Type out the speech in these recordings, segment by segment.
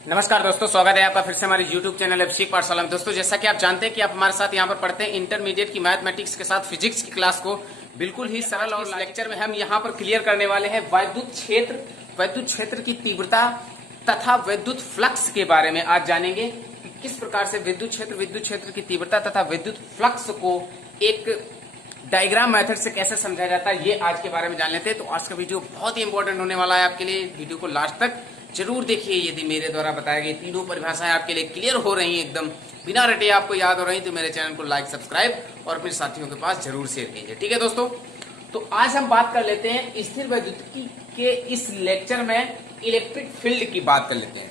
नमस्कार दोस्तों, स्वागत है आपका फिर से हमारे YouTube चैनल अभिषेक पाठशाला में। दोस्तों, जैसा कि आप जानते हैं कि आप हमारे साथ यहाँ पर पढ़ते हैं इंटरमीडिएट की मैथमेटिक्स के साथ फिजिक्स की क्लास को बिल्कुल ही सरल, और लेक्चर में हम यहाँ पर क्लियर करने वाले हैं वैद्युत क्षेत्र की तीव्रता तथा विद्युत फ्लक्स के बारे में। आज जानेंगे कि किस प्रकार से विद्युत क्षेत्र की तीव्रता तथा विद्युत फ्लक्स को एक डायग्राम मेथड से कैसे समझाया जाता है, ये आज के बारे में जान लेते हैं। तो आज का वीडियो बहुत ही इंपॉर्टेंट होने वाला है आपके लिए। वीडियो को लास्ट तक जरूर देखिए। यदि मेरे द्वारा बताए गए तीनों परिभाषाएं आपके लिए क्लियर हो रही हैं, एकदम बिना रटे आपको याद हो रही, तो मेरे चैनल को लाइक, सब्सक्राइब और अपने साथियों के पास जरूर शेयर कीजिए। ठीक है दोस्तों, तो आज हम बात कर लेते हैं स्थिर वैद्युतिकी के इस लेक्चर में इलेक्ट्रिक फील्ड की बात कर लेते हैं।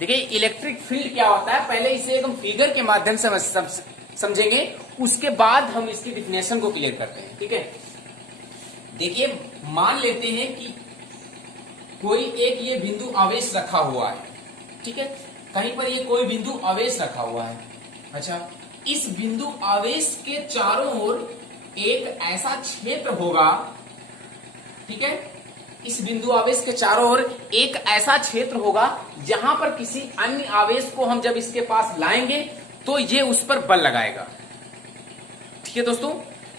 देखिए, इलेक्ट्रिक फील्ड क्या होता है, पहले इसे एक फिगर के माध्यम से समझेंगे, उसके बाद हम इसकी डिफिनेशन को क्लियर करते हैं। ठीक है, देखिए, मान लेते हैं कि कोई एक ये बिंदु आवेश रखा हुआ है। ठीक है, कहीं पर ये कोई बिंदु आवेश रखा हुआ है। अच्छा, इस बिंदु आवेश के चारों ओर एक ऐसा क्षेत्र होगा। ठीक है, इस बिंदु आवेश के चारों ओर एक ऐसा क्षेत्र होगा जहां पर किसी अन्य आवेश को हम जब इसके पास लाएंगे तो ये उस पर बल लगाएगा। ठीक है दोस्तों,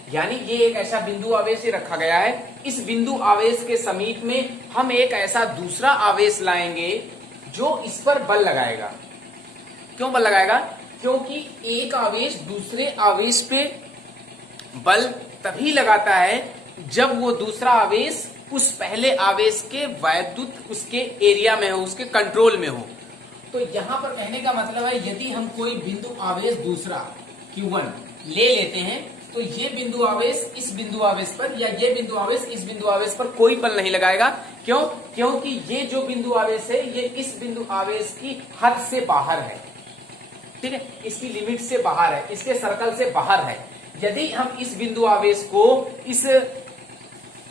यानी ये एक ऐसा बिंदु आवेश ही रखा गया है। इस बिंदु आवेश के समीप में हम एक ऐसा दूसरा आवेश लाएंगे जो इस पर बल लगाएगा। क्यों बल लगाएगा? क्योंकि एक आवेश दूसरे आवेश पे बल तभी लगाता है जब वो दूसरा आवेश उस पहले आवेश के वैद्युत उसके एरिया में हो, उसके कंट्रोल में हो। तो यहां पर कहने का मतलब है, यदि हम कोई बिंदु आवेश दूसरा Q1 ले लेते हैं तो ये बिंदु आवेश इस बिंदु आवेश पर या ये बिंदु आवेश इस बिंदु आवेश पर कोई बल नहीं लगाएगा। क्यों? क्योंकि ये जो बिंदु आवेश है ये इस बिंदु आवेश की हद से बाहर है। ठीक है, इसकी लिमिट से बाहर है, इसके सर्कल से बाहर है। यदि हम इस बिंदु आवेश को इस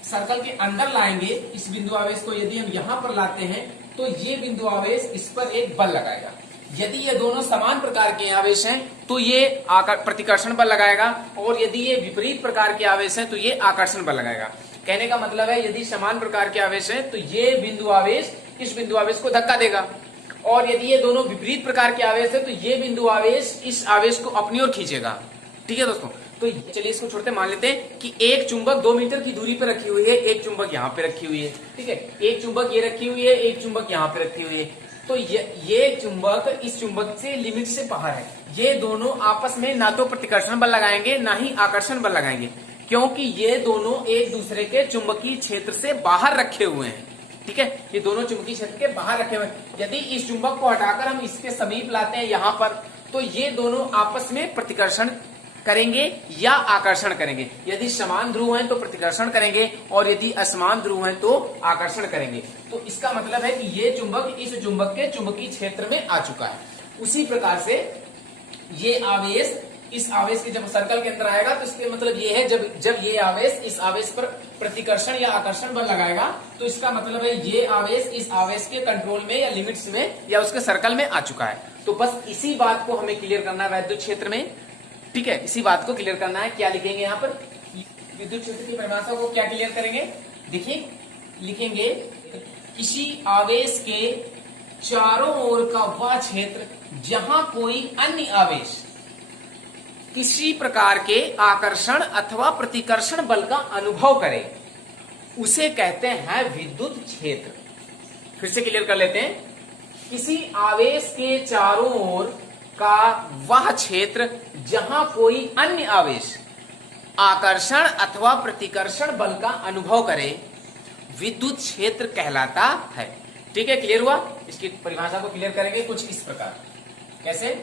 सर्कल के अंदर लाएंगे, इस बिंदु आवेश को यदि हम यहां पर लाते हैं तो ये बिंदु आवेश इस पर एक बल लगाएगा। यदि ये दोनों समान प्रकार के आवेश हैं तो ये प्रतिकर्षण बल लगाएगा, और यदि ये विपरीत प्रकार के आवेश हैं तो ये आकर्षण बल लगाएगा। कहने का मतलब है, यदि समान प्रकार के आवेश हैं तो ये बिंदु आवेश इस बिंदु आवेश को धक्का देगा, और यदि ये दोनों विपरीत प्रकार के आवेश है तो ये बिंदु आवेश इस आवेश को अपनी ओर खींचेगा। ठीक है दोस्तों, तो चलिए इसको छोड़ते, मान लेते हैं कि एक चुंबक 2 मीटर की दूरी पर रखी हुई है, एक चुंबक यहाँ पे रखी हुई है। ठीक है, एक चुंबक ये रखी हुई है, एक चुंबक यहाँ पे रखी हुई है। तो ये चुंबक इस चुंबक से लिमिट से बाहर है। ये दोनों आपस में ना तो प्रतिकर्षण बल लगाएंगे ना ही आकर्षण बल लगाएंगे, क्योंकि ये दोनों एक दूसरे के चुंबकीय क्षेत्र से बाहर रखे हुए हैं। ठीक है, ये दोनों चुंबकीय क्षेत्र के बाहर रखे हुए हैं। यदि इस चुंबक को हटाकर हम इसके समीप लाते हैं यहाँ पर, तो ये दोनों आपस में प्रतिकर्षण करेंगे या आकर्षण करेंगे। यदि समान ध्रुव हैं तो प्रतिकर्षण करेंगे, और यदि असमान ध्रुव हैं तो आकर्षण करेंगे। तो इसका मतलब है कि ये चुंबक इस चुंबक के चुंबकीय क्षेत्र में आ चुका है। उसी प्रकार से ये आवेश इस आवेश के जब सर्कल के अंदर आएगा तो इसके मतलब ये है, जब ये आवेश इस आवेश पर प्रतिकर्षण या आकर्षण बल लगाएगा तो इसका मतलब है ये आवेश इस आवेश के कंट्रोल में या लिमिट्स में या उसके सर्कल में आ चुका है। तो बस इसी बात को हमें क्लियर करना है वैद्युत क्षेत्र में। ठीक है, इसी बात को क्लियर करना है। क्या लिखेंगे यहाँ पर? विद्युत क्षेत्र की परिभाषा को क्या क्लियर करेंगे? देखिए, लिखेंगे किसी आवेश के चारों ओर का वह क्षेत्र जहां कोई अन्य आवेश किसी प्रकार के आकर्षण अथवा प्रतिकर्षण बल का अनुभव करे, उसे कहते हैं विद्युत क्षेत्र। फिर से क्लियर कर लेते हैं, किसी आवेश के चारों ओर का वह क्षेत्र जहां कोई अन्य आवेश आकर्षण अथवा प्रतिकर्षण बल का अनुभव करे, विद्युत क्षेत्र कहलाता है। ठीक है, क्लियर हुआ? इसकी परिभाषा को क्लियर करेंगे कुछ इस प्रकार। कैसे?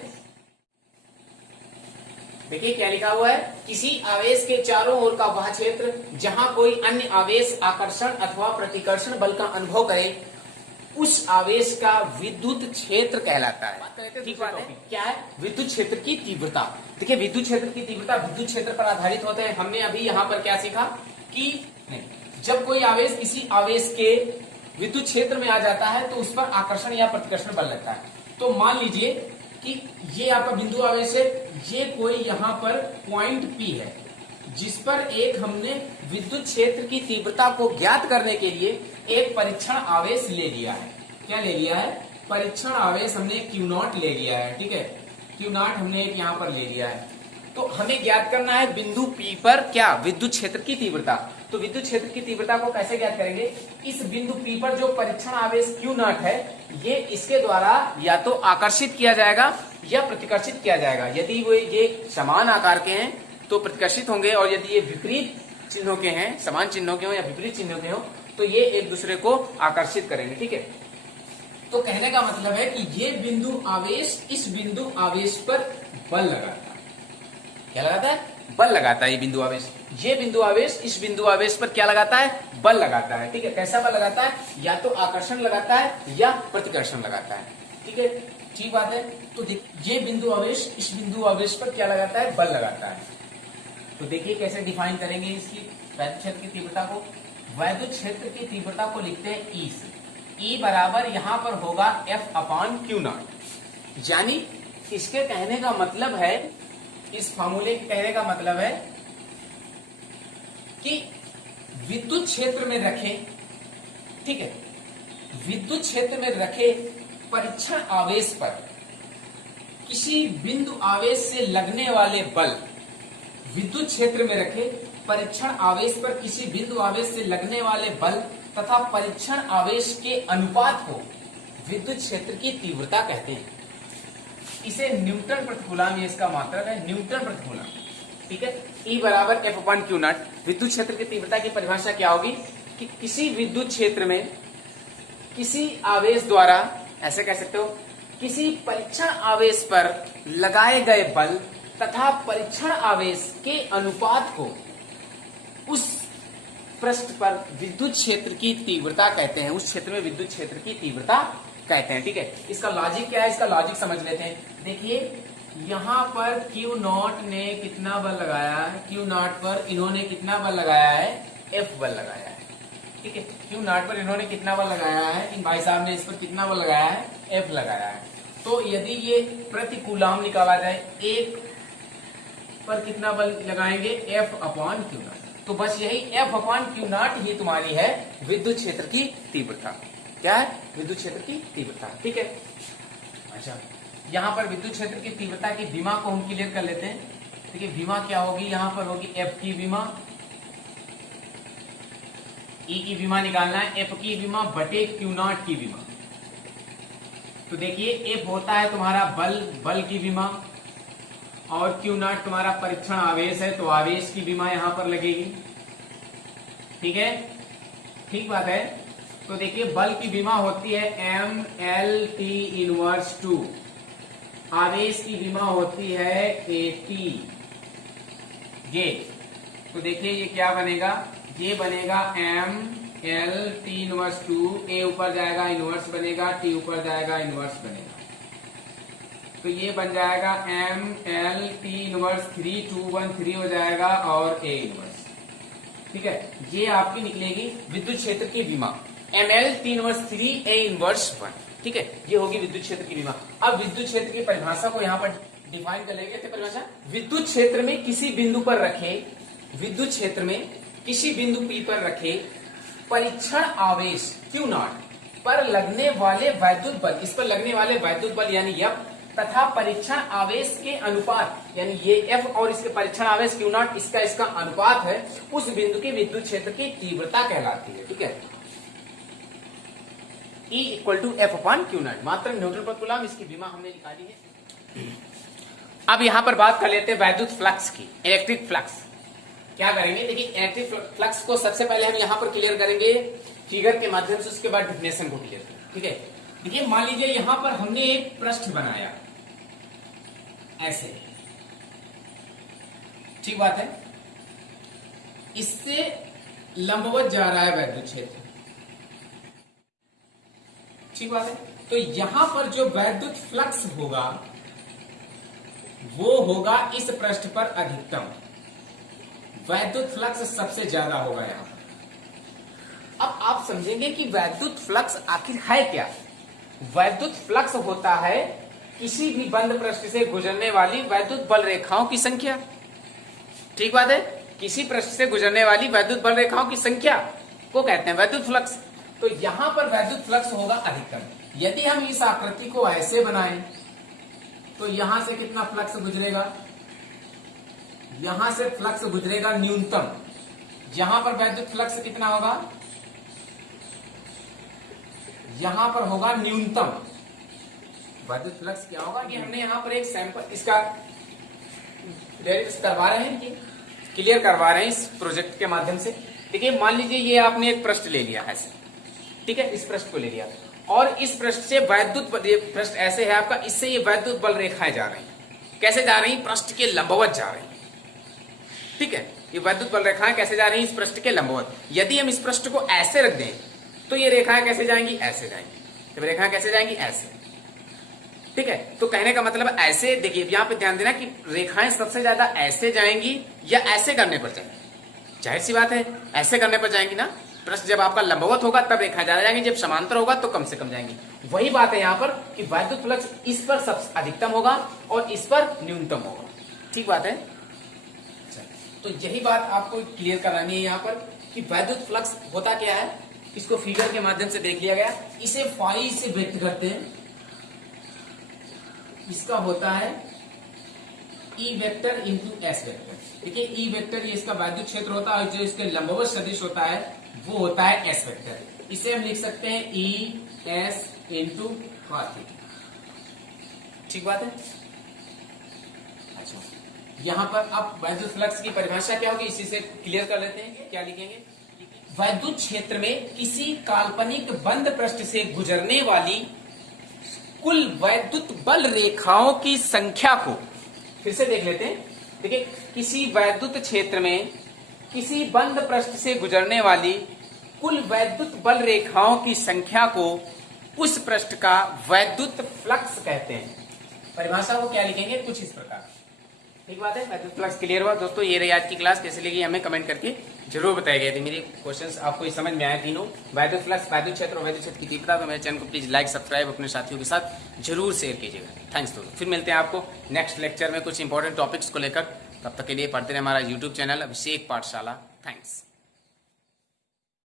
देखिए क्या लिखा हुआ है, किसी आवेश के चारों ओर का वह क्षेत्र जहां कोई अन्य आवेश आकर्षण अथवा प्रतिकर्षण बल का अनुभव करे, उस आवेश का विद्युत क्षेत्र कहलाता है। ठीक बात है। क्या है? विद्युत क्षेत्र की तीव्रता। देखिए, विद्युत क्षेत्र की तीव्रता विद्युत क्षेत्र पर आधारित होते हैं। हमने अभी यहाँ पर क्या सीखा कि जब कोई आवेश किसी आवेश के विद्युत क्षेत्र में आ जाता है तो उस पर आकर्षण या प्रतिकर्षण बल लगता है। तो मान लीजिए कि ये आपका बिंदु आवेश है, ये कोई यहाँ पर पॉइंट P है, जिस पर एक हमने विद्युत क्षेत्र की तीव्रता को ज्ञात करने के लिए एक परीक्षण आवेश ले लिया है। क्या ले लिया है? परीक्षण आवेश हमने क्यू नॉट ले लिया है, ठीक है, क्यू नॉट हमने एक यहाँ पर ले लिया है। तो हमें ज्ञात करना है बिंदु P पर क्या, विद्युत क्षेत्र की तीव्रता। तो विद्युत क्षेत्र की तीव्रता को कैसे ज्ञात करेंगे, इस बिंदु P पर जो परीक्षण आवेश क्यू नॉट है ये इसके द्वारा या तो आकर्षित किया जाएगा या प्रतिकर्षित किया जाएगा। यदि वो ये समान आकार के हैं तो प्रतिकर्षित होंगे, और यदि ये विपरीत चिन्हों के हैं, समान चिन्हों के हो या विपरीत चिन्हों के हो, तो ये एक दूसरे को आकर्षित करेंगे, ठीक है। तो कहने का मतलब है कि ये बिंदु आवेश इस बिंदु आवेश पर बल लगाता है। क्या लगाता है, बल लगाता है। ये बिंदु आवेश, ये बिंदु आवेश इस बिंदु आवेश पर क्या लगाता है, बल लगाता है, ठीक है। कैसा बल लगाता है, या तो आकर्षण लगाता है या प्रतिकर्षण लगाता है, ठीक है, ठीक बात है। तो ये बिंदु आवेश इस बिंदु आवेश पर क्या लगाता है, बल लगाता है। तो देखिए कैसे डिफाइन करेंगे इसकी वैद्युत क्षेत्र की तीव्रता को। वैद्युत क्षेत्र की तीव्रता को लिखते हैं ई से। ई बराबर यहां पर होगा F/Q0, यानी इसके कहने का मतलब है, इस फार्मूले के कहने का मतलब है कि विद्युत क्षेत्र में रखे, ठीक है, विद्युत क्षेत्र में रखे परीक्षण आवेश पर किसी बिंदु आवेश से लगने वाले बल, विद्युत क्षेत्र में रखे परीक्षण आवेश पर किसी बिंदु आवेश से लगने वाले बल तथा परीक्षण आवेश के अनुपात को विद्युत क्षेत्र की तीव्रता कहते हैं। इसे न्यूटन प्रति कूलम, ये इसका मात्रक है, न्यूटन प्रति कूलम, ठीक है। E बराबर F/Q0। विद्युत क्षेत्र की तीव्रता की परिभाषा क्या होगी कि किसी विद्युत क्षेत्र में किसी आवेश द्वारा, ऐसे कह सकते हो, किसी परीक्षण आवेश पर लगाए गए बल तथा परीक्षण आवेश के अनुपात को उस पृष्ठ पर विद्युत क्षेत्र की तीव्रता कहते हैं। उस क्षेत्र में विद्युत क्षेत्र की तीव्रता कहते हैं, ठीक है। इसका लॉजिक क्या है, इसका लॉजिक समझ लेते हैं। देखिए यहां पर Q0 ने कितना बल लगाया है, Q0 पर इन्होंने कितना बल लगाया है, F बल लगाया है, ठीक है। Q0 पर इन्होंने कितना बल लगाया है, इन भाई साहब ने इस पर कितना बल लगाया है, F लगाया है। तो यदि ये प्रति कूलम निकाला जाए, एक पर कितना बल लगाएंगे, F/Q0, तो बस यही F/Q0 ही तुम्हारी है विद्युत क्षेत्र की तीव्रता। क्या है, विद्युत क्षेत्र की तीव्रता, ठीक है। अच्छा, यहाँ पर विद्युत क्षेत्र की तीव्रता की विमा को हम क्लियर कर लेते हैं। देखिए विमा क्या होगी, यहाँ पर होगी F की विमा, E की विमा निकालना है, F की विमा बटे Q0 की विमा। तो देखिए F होता है तुम्हारा बल की विमा, और Q0 तुम्हारा परीक्षण आवेश है, तो आवेश की विमा यहां पर लगेगी, ठीक है, ठीक बात है। तो देखिए बल की विमा होती है ML/T−2, आवेश की विमा होती है AT ये। तो देखिए ये क्या बनेगा, ये बनेगा ML/T−2, A ऊपर जाएगा इनवर्स बनेगा, T ऊपर जाएगा इनवर्स बनेगा, तो ये बन जाएगा ML/T−3 213 हो जाएगा, और A इनवर्स, ठीक है। ये आपकी निकलेगी विद्युत क्षेत्र की विमा, ML/T−3 A इनवर्स 1, ठीक है। ये होगी विद्युत क्षेत्र की विमा। अब विद्युत क्षेत्र की परिभाषा को यहाँ पर डिफाइन कर लेंगे। परिभाषा, विद्युत क्षेत्र में किसी बिंदु पर रखे, विद्युत क्षेत्र में किसी बिंदु P पर रखे परीक्षण आवेश Q0 पर लगने वाले वैद्युत बल, इस पर लगने वाले वैद्युत बल यानी F तथा परीक्षण आवेश के अनुपात, यानी ये F और इसके परीक्षण आवेश Q0 इसका अनुपात है, उस बिंदु की विद्युत क्षेत्र की तीव्रता कहलाती है, ठीक है। E = F/Q0, मात्र न्यूटन प्रति कूलम, इसकी विमा हमने निकाली है। अब यहां पर बात कर लेते हैं वैद्युत फ्लक्स की, इलेक्ट्रिक फ्लक्स। क्या करेंगे, देखिए इलेक्ट्रिक फ्लक्स को सबसे पहले हम यहां पर क्लियर करेंगे फिगर के माध्यम से, उसके बाद डेफिनेशन को क्लियर करेंगे, ठीक है। देखिए मान लीजिए यहां पर हमने एक पृष्ठ बनाया ऐसे, ठीक बात है, इससे लंबवत जा रहा है वैद्युत क्षेत्र, ठीक बात है। तो यहां पर जो वैद्युत फ्लक्स होगा वो होगा इस पृष्ठ पर अधिकतम, वैद्युत फ्लक्स सबसे ज्यादा होगा यहां पर। अब आप समझेंगे कि वैद्युत फ्लक्स आखिर है क्या। वैद्युत फ्लक्स होता है किसी भी बंद पृष्ठ से गुजरने वाली वैद्युत बल रेखाओं की संख्या, ठीक बात है। किसी पृष्ठ से गुजरने वाली वैद्युत बल रेखाओं की संख्या को कहते हैं वैद्युत फ्लक्स। तो यहां पर वैद्युत फ्लक्स होगा अधिकतम, यदि हम इस आकृति को ऐसे बनाएं तो यहां से कितना फ्लक्स गुजरेगा, यहां से फ्लक्स गुजरेगा न्यूनतम। यहां पर वैद्युत फ्लक्स कितना होगा, यहां पर होगा न्यूनतम वैद्युत फ्लक्स। क्या होगा कि हमने यहां पर एक सैंपल इसका करवा रहे हैं, क्लियर करवा रहे हैं इस प्रोजेक्ट के माध्यम से। देखिए मान लीजिए ये आपने एक पृष्ठ ले लिया ऐसे, ठीक है, इस पृष्ठ को ले लिया और इस पृष्ठ से वैद्युत पृष्ठ ऐसे है आपका, इससे ये वैद्युत बल रेखाएं जा रही हैं। कैसे जा रही हैं, पृष्ठ के लंबवत जा रही हैं, ठीक है। ये वैद्युत बल रेखाएं कैसे जा रही हैं, इस पृष्ठ के लंबवत। यदि हम इस पृष्ठ को ऐसे रख दें तो ये रेखाएं कैसे जाएंगी, ऐसे जाएंगी। तो रेखाएं कैसे जाएंगी, ऐसे, ठीक है। तो कहने का मतलब ऐसे, देखिए यहां पे ध्यान देना कि रेखाएं सबसे ज्यादा ऐसे जाएंगी या ऐसे करने पर जाएंगी। जाहिर सी बात है ऐसे करने पर जाएंगी ना, पृष्ठ जब आपका लंबवत होगा तब रेखाएं ज्यादा जाएंगी, जब समांतर होगा तो कम से कम जाएंगी। वही बात है यहाँ पर कि वैद्युत फ्लक्स इस पर सबसे अधिकतम होगा और इस पर न्यूनतम होगा, ठीक बात है। तो यही बात आपको क्लियर करानी है यहाँ पर कि वैद्युत फ्लक्स होता क्या है। इसको फिगर के माध्यम से देख लिया गया, इसे फाई से व्यक्त करते हैं। इसका होता है E vector into S vector. देखिए ई वेक्टर ये इसका वैद्युत क्षेत्र होता है, जो इसके लंबवत सदिश होता है वो होता है एस वेक्टर। इसे हम लिख सकते हैं E S into cos theta, ठीक बात है। अच्छा यहां पर अब वैद्युत फ्लक्स की परिभाषा क्या होगी, इसी से क्लियर कर लेते हैं। क्या लिखेंगे, वैद्युत क्षेत्र में किसी काल्पनिक बंद पृष्ठ से गुजरने वाली कुल वैद्युत बल रेखाओं की संख्या को, फिर से देख लेते हैं। देखिए किसी वैद्युत क्षेत्र में किसी बंद पृष्ठ से गुजरने वाली कुल वैद्युत बल रेखाओं की संख्या को उस पृष्ठ का वैद्युत फ्लक्स कहते हैं। परिभाषा को क्या लिखेंगे, कुछ इस प्रकार, ठीक बात है। वैद्युत फ्लक्स क्लियर हुआ दोस्तों। ये रही आज की क्लास, कैसे लगी हमें कमेंट करके जरूर बताया गया। मेरे क्वेश्चंस आपको समझ में आए तीनों, वैद्युत फ्लक्स, वैद्युत क्षेत्र और वैद्युत क्षेत्र की तीव्रता। तो मेरे चैनल को प्लीज लाइक सब्सक्राइब अपने साथियों के साथ जरूर शेयर कीजिएगा। थैंक्स दोस्तों, फिर मिलते हैं आपको नेक्स्ट लेक्चर में कुछ इंपॉर्टेंट टॉपिक्स को लेकर। तब तक के लिए पढ़ते रहे हमारा यूट्यूब चैनल अभिषेक पाठशाला। थैंक्स।